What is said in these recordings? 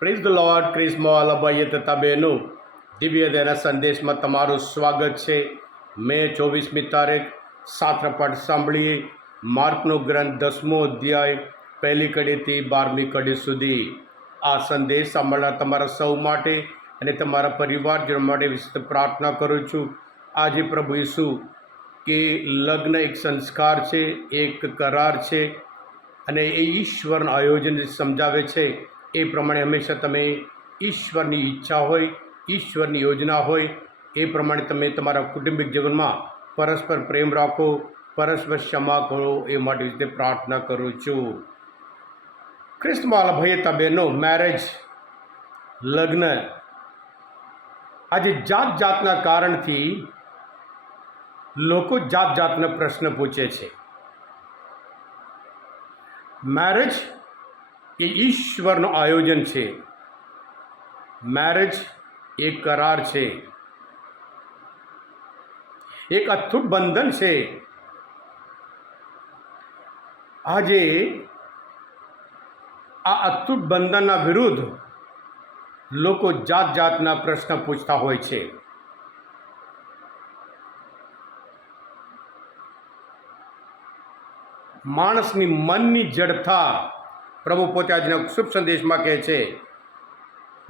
Praise the lord ક્રિસ્મોલ ભાઈએ તથા બહેનો દિવ્ય તેના સંદેશમાં તમારું સ્વાગત છે મે ચોવીસમી તારીખ સાત્રપાઠ સાંભળીએ માર્કનો ગ્રંથ દસમો અધ્યાય પહેલી કડીથી બારમી કડી સુધી આ સંદેશ સાંભળનાર તમારા સૌ માટે અને તમારા પરિવારજનો માટે વિશે પ્રાર્થના કરું છું આજે પ્રભુ ઈસુ કે લગ્ન એક સંસ્કાર છે એક કરાર છે અને એ ઈશ્વરના આયોજન સમજાવે છે એ પ્રમાણે હંમેશા તમે ઈશ્વરની ઈચ્છા હોય, ઈશ્વરની યોજના હોય, એ પ્રમાણે તમે તમારા કુટુંબિક જીવનમાં પરસ્પર પ્રેમ રાખો, પરસ્પર ક્ષમા કરો, એ માટે રીતે પ્રાર્થના કરું છું. ખ્રિસ્તમાલા ભાઈ બહેનો મેરેજ લગ્ન, આજે જાત જાતના કારણથી લોકો જાત જાતના પ્રશ્ન પૂછે છે. મેરેજ એ ઈશ્વરનું આયોજન છે. મેરેજ એ કરાર છે. એક અથૂટ બંધન છે. આજે આ અથૂટ બંધનના વિરુદ્ધ લોકો જાત જાતના પ્રશ્ન પૂછતા હોય છે. માણસની મનની જડતા પ્રભુ પોતે આજના શુભ સંદેશમાં કહે છે,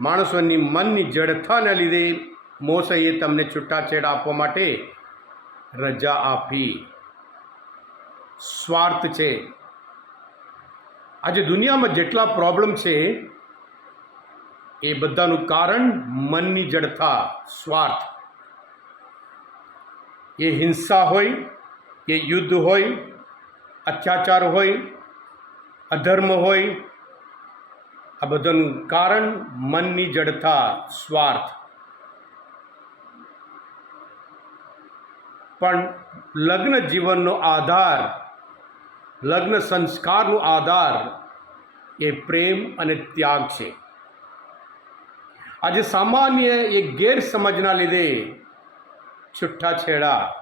માણસોની મનની જડથાને લીધે મોસઈએ તમને છૂટાછેડા આપવા માટે રજા આપી. સ્વાર્થ છે. આજે દુનિયામાં જેટલા પ્રોબ્લેમ છે, એ બધાનું કારણ મનની જડતા, સ્વાર્થ. એ હિંસા હોય, એ યુદ્ધ હોય, અત્યાચાર હોય અધર્મ હોય, આ બધાનું કારણ મનની જડતા, સ્વાર્થ. પણ લગ્ન જીવનનો આધાર, લગ્ન સંસ્કારનો આધાર એ પ્રેમ અને ત્યાગ છે. આજે સામાન્ય એક ગેરસમજના લીધે છૂટાછેડા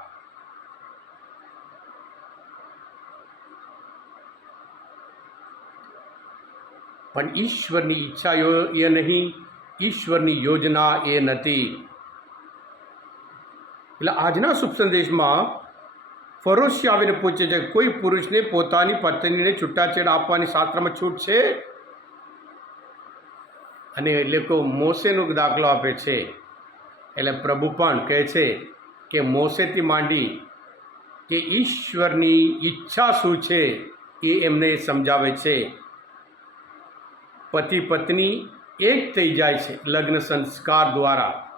પણ ઈશ્વરની ઈચ્છા એ નહીં, ઈશ્વરની યોજના એ નથી. એટલે આજના શુભ સંદેશમાં ફરોશી આવીને પૂછે છે, કોઈ પુરુષને પોતાની પત્નીને છૂટાછેડ આપવાની શાસ્ત્રમાં છૂટ છે? અને લોકો મોસેનો દાખલો આપે છે. એટલે પ્રભુ પણ કહે છે કે મોસેથી માંડી કે ઈશ્વરની ઈચ્છા શું છે એ એમને સમજાવે છે. પતિ પત્ની એક થઈ જાય છે લગ્ન સંસ્કાર દ્વારા.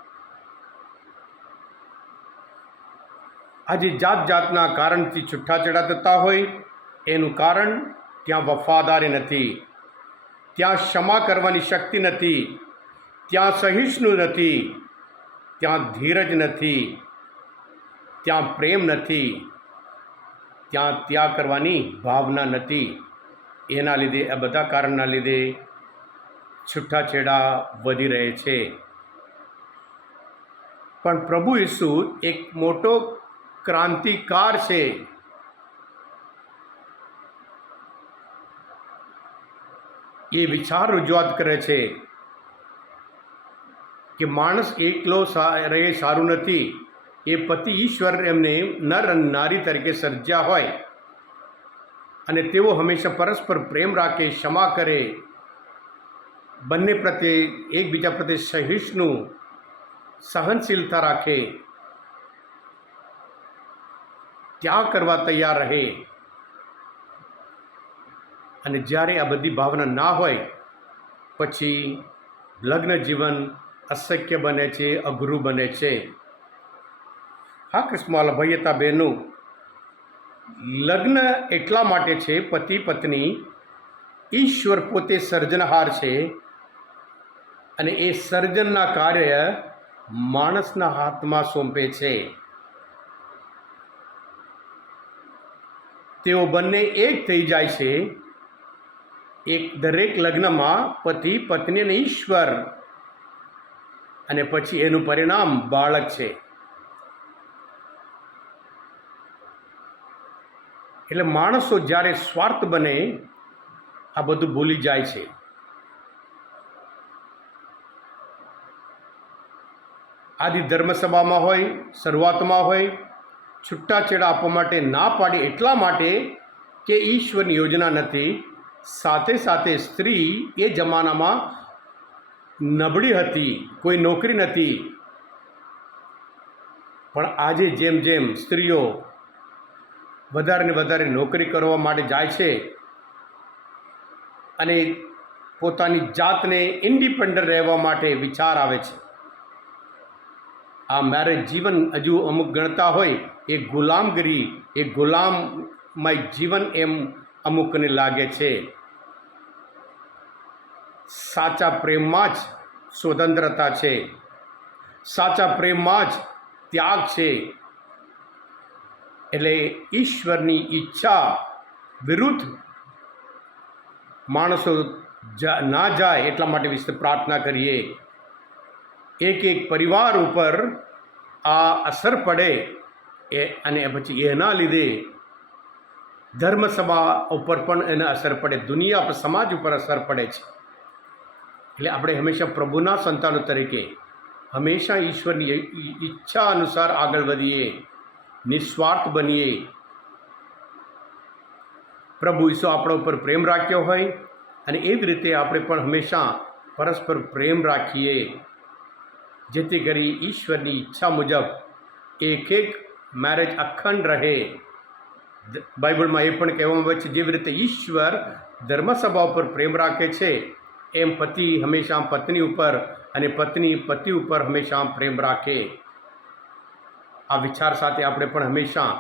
આજે જાત જાતના કારણથી છૂટાછેડા થતા હોય, એનું કારણ ત્યાં વફાદારી નથી. ત્યાં ક્ષમા કરવાની શક્તિ નથી. ત્યાં સહિષ્ણુ નથી. ત્યાં ધીરજ નથી. ત્યાં પ્રેમ નથી. ત્યાં ત્યાગ કરવાની ભાવના નથી. એના લીધે, આ બધા કારણના લીધે છૂટાછેડા વધી રહે છે. પણ પ્રભુ ઈસુ એક મોટો ક્રાંતિકાર છે. એ વિચાર રજૂઆત કરે છે કે માણસ એકલો રહે સારું નથી. એ પતિ ઈશ્વર એમને નર અને નારી તરીકે સર્જ્યા હોય અને તેઓ હંમેશા પરસ્પર પ્રેમ રાખે, ક્ષમા કરે બંને પ્રત્યે, એકબીજા પ્રત્યે સહિષ્ણુ, સહનશીલતા રાખે. ત્યાગ કરવા તૈયાર રહે. અને જ્યારે આ બધી ભાવના ના હોય, પછી લગ્ન જીવન અશક્ય બને છે, અઘરું બને છે. હા કૃષ્ણવાલા ભૈયતા બહેનો લગ્ન એટલા માટે છે પતિ પત્ની ઈશ્વર પોતે સર્જનહાર છે અને એ સર્જનના કાર્ય માણસના હાથમાં સોંપે છે. તેઓ બંને એક થઈ જાય છે. એક દરેક લગ્નમાં પતિ પત્ની અને ઈશ્વર. અને પછી એનું પરિણામ બાળક છે. એટલે માણસો જ્યારે સ્વાર્થ બને, આ બધું ભૂલી જાય છે. આદિ ધર્મસભામાં હોય, શરૂઆતમાં હોય, છૂટાછેડા આપવા માટે ના પાડી એટલા માટે કે ઈશ્વરની યોજના નથી. સાથે સાથે સ્ત્રી એ જમાનામાં નબળી હતી, કોઈ નોકરી નથી. પણ આજે જેમ જેમ સ્ત્રીઓ વધારે ને વધારે નોકરી કરવા માટે જાય છે અને પોતાની જાતને ઇન્ડિપેન્ડન્ટ રહેવા માટે વિચાર આવે છે. આ મારે જીવન હજુ અમુક ગણતા હોય, એ ગુલામગીરી, એ ગુલામમય જીવન એમ અમુકને લાગે છે. સાચા પ્રેમમાં જ સ્વતંત્રતા છે. સાચા પ્રેમમાં જ ત્યાગ છે. એટલે ઈશ્વરની ઈચ્છા વિરુદ્ધ માણસો ના જાય એટલા માટે વિશે પ્રાર્થના કરીએ. એક એક પરિવાર ઉપર આ અસર પડે એ અને પછી એના લીધે ધર્મસભા ઉપર પણ એને અસર પડે, દુનિયા સમાજ ઉપર અસર પડે છે. એટલે આપણે હંમેશા પ્રભુના સંતાનો તરીકે હંમેશા ઈશ્વરની ઈચ્છા અનુસાર આગળ વધીએ, નિસ્વાર્થ બનીએ. પ્રભુ ઈસુ આપણા ઉપર પ્રેમ રાખ્યો હોય અને એ જ રીતે આપણે પણ હંમેશા પરસ્પર પ્રેમ રાખીએ. જેથી કરી ઈશ્વરની ઈચ્છા મુજબ એક એક મેરેજ અખંડ રહે. બાઇબલમાં એ પણ કહેવામાં આવે છે, જેવી રીતે ઈશ્વર ધર્મસભા ઉપર પ્રેમ રાખે છે, એમ પતિ હંમેશા પત્ની ઉપર અને પત્ની પતિ ઉપર હંમેશા પ્રેમ રાખે. આ વિચાર સાથે આપણે પણ હંમેશા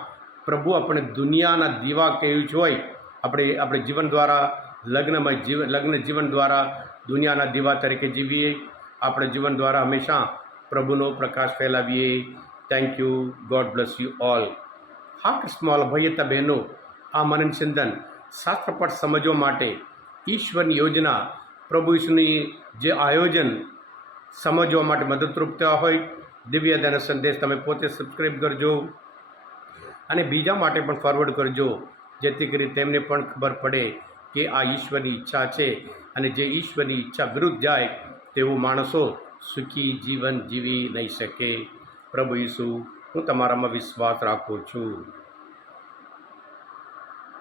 પ્રભુ આપણે દુનિયાના દીવા કહ્યું જ હોય. આપણે આપણે જીવન દ્વારા લગ્નમય જીવન લગ્ન જીવન દ્વારા દુનિયાના દીવા તરીકે જીવીએ. આપણે જીવન દ્વારા હંમેશા પ્રભુનો પ્રકાશ ફેલાવીએ. Thank you God bless you all હા કૃષ્ણવાલ ભાઈ બહેનો, આ મનન ચિંતન શાસ્ત્રપટ સમજવા માટે ઈશ્વરની યોજના પ્રભુ ઈશ્વરની જે આયોજન સમજવા માટે મદદરૂપ થયા હોય દિવ્યદાના સંદેશ તમે પોતે સબસ્ક્રાઈબ કરજો. અને બીજા માટે પણ ફોરવર્ડ કરજો, જેથી કરી તેમને પણ ખબર પડે કે આ ઈશ્વરની ઈચ્છા છે અને જે ઈશ્વરની ઈચ્છા વિરુદ્ધ જાય તેવો માણસો સુખી જીવન જીવી નહીં શકે. પ્રભુ ઈસુ હું તમારામાં વિશ્વાસ રાખું છું.